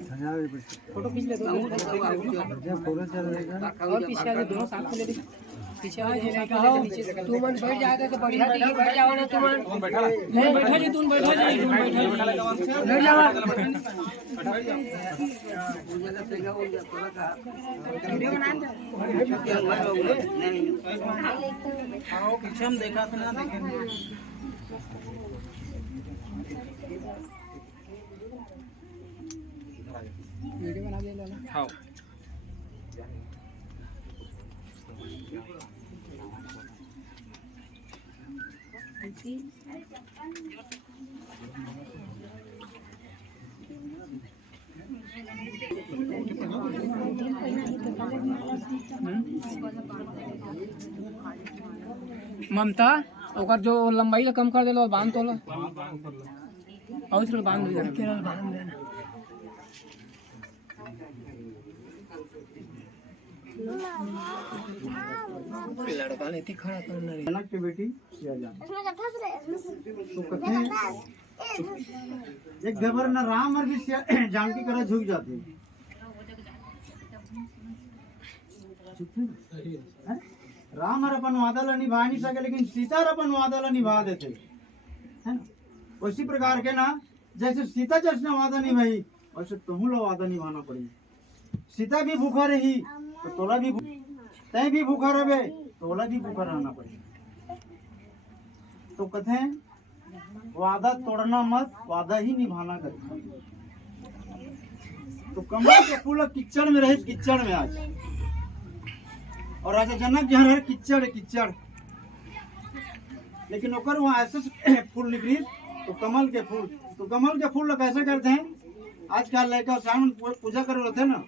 photo खींच ले दो फोटो चल रहेगा और पीछे आगे दोनों साथ में ले ले पीछे आगे तू मन बैठ जाएगा तो बढ़िया दिखी बैठ जाओ ना तुम बैठा नहीं बैठा जी तुम बैठा जी तुम बैठा ले जाओ वीडियो बना दो आओ पीछे हम देखा था ना देखेंगे वीडियो बना दे लो हां ममता ओकर जो लंबाई ला कम कर देलो बांध तो लो और इसको बांध दे केरल बांध देना लड़का ने थी खड़ा करना रे जनक की बेटी किया जा इसमें फंस रहे तो कहते हैं एक गबर न राम और भी जानकी करा झुक जाती है राम और अपन वादा ला निभा नहीं सके लेकिन सीता और अपन वादा ला निभा देते है ना उसी प्रकार के ना जैसे सीता जैसे वादा निभाई वैसे तुम लोग वादा निभाना पड़ेगा सीता भी भूखा रही तो तोला भी तय भी भूखा रहे तोला भी भूखा रहना पड़ेगा तो कहते हैं वादा तोड़ना मत वादा ही निभाना कर तो कमल के फूल किच्चड़ में रहे किच्चड़ में आज और राजा जनक जहाँ रहे किच्चड़ किच्चड़ लेकिन ओकर वहाँ ऐसे फूल निकली तो कमल के फूल लोग कैसे करते हैं आजकल लड़का सावन पूजा कर रहे थे ना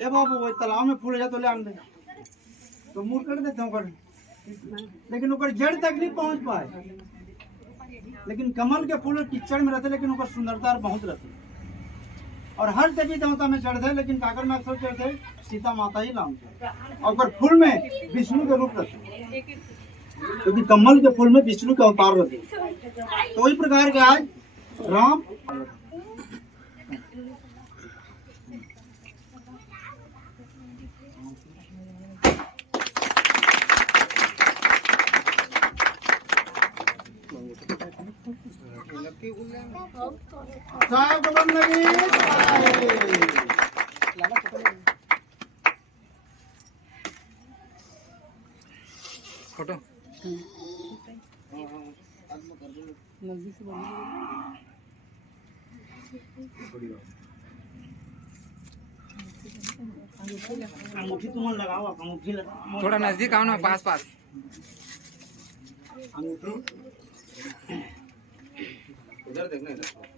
ये बाबू वही तालाब में फूल जाए तो ले आन दे तो मुँह कर देते हैं लेकिन ओकर जड़ तक नहीं पहुँच पाए लेकिन कमल के फूल किच्चड़ में रहते लेकिन ओकर सुंदरता बहुत रहती और हर देवी देवता में चढ़ते लेकिन काकर में अक्सर चढ़ते सीता माता ही नाम और फूल में विष्णु के रूप रहते क्योंकि कमल के फूल में विष्णु के अवतार रहते तो वही प्रकार के आज राम फोटो नजदीक से अंगूठी तुम लगाओ अंगूठी थोड़ा नजदीक आओ ना पास पास अंगूठी उधर देखना इधर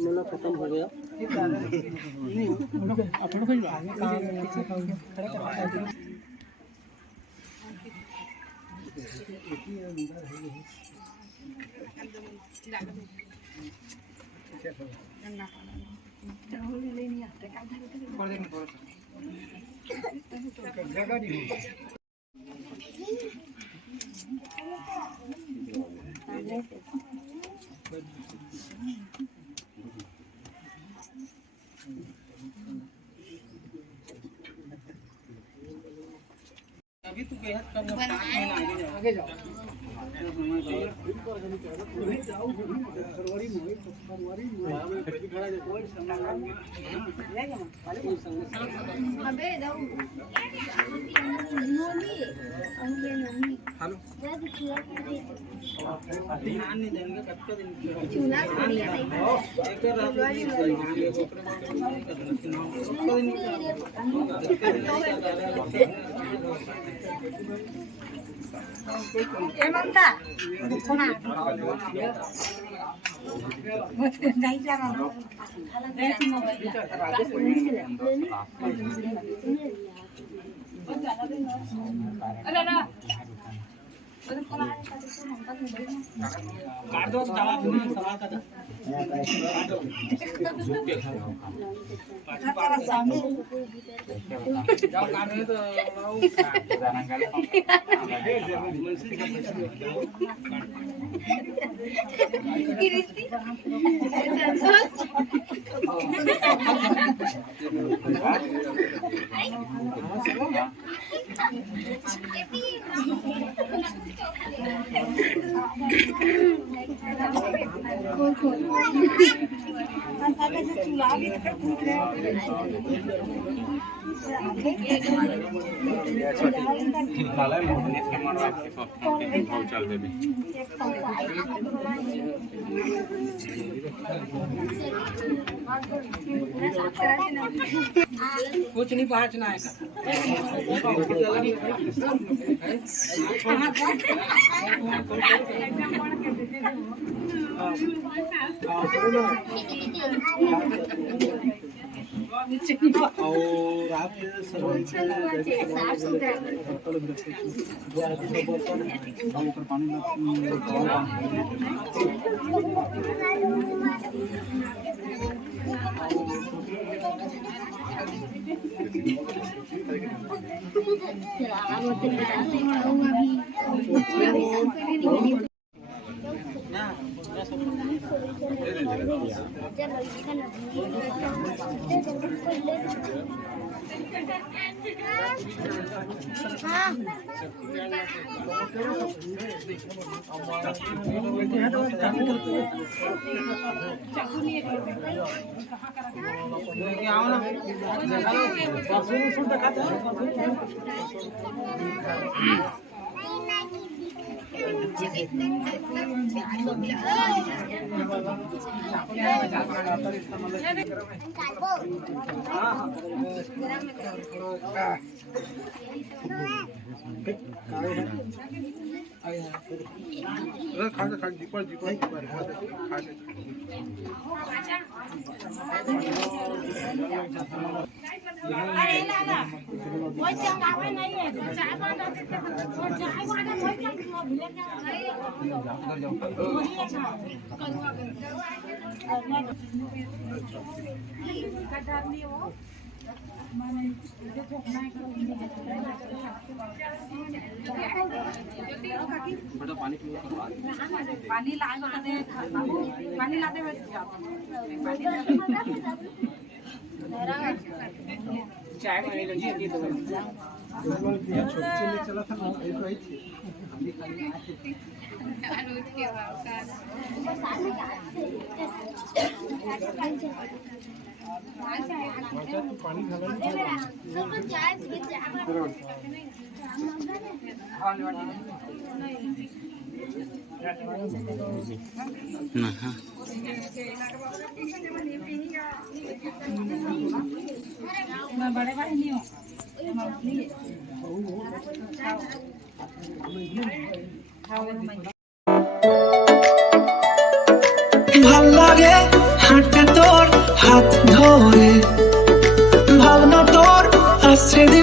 बोला खत्म हो गया अभी तो बेहद कम आगे जाओ ध्यान नहीं देंगे कच्चा दिन ममता नहीं जाना काट दो सलाद का जाओ काट रहे तो कुछ नहीं पहुंचना है और आप पानी लाते चाय में लगी तो चला था पानी मैं बड़े भाई नहीं हूँ ভাল লাগে হাঁটতে তোর হাত ধরে ভাবনা তোর আসছে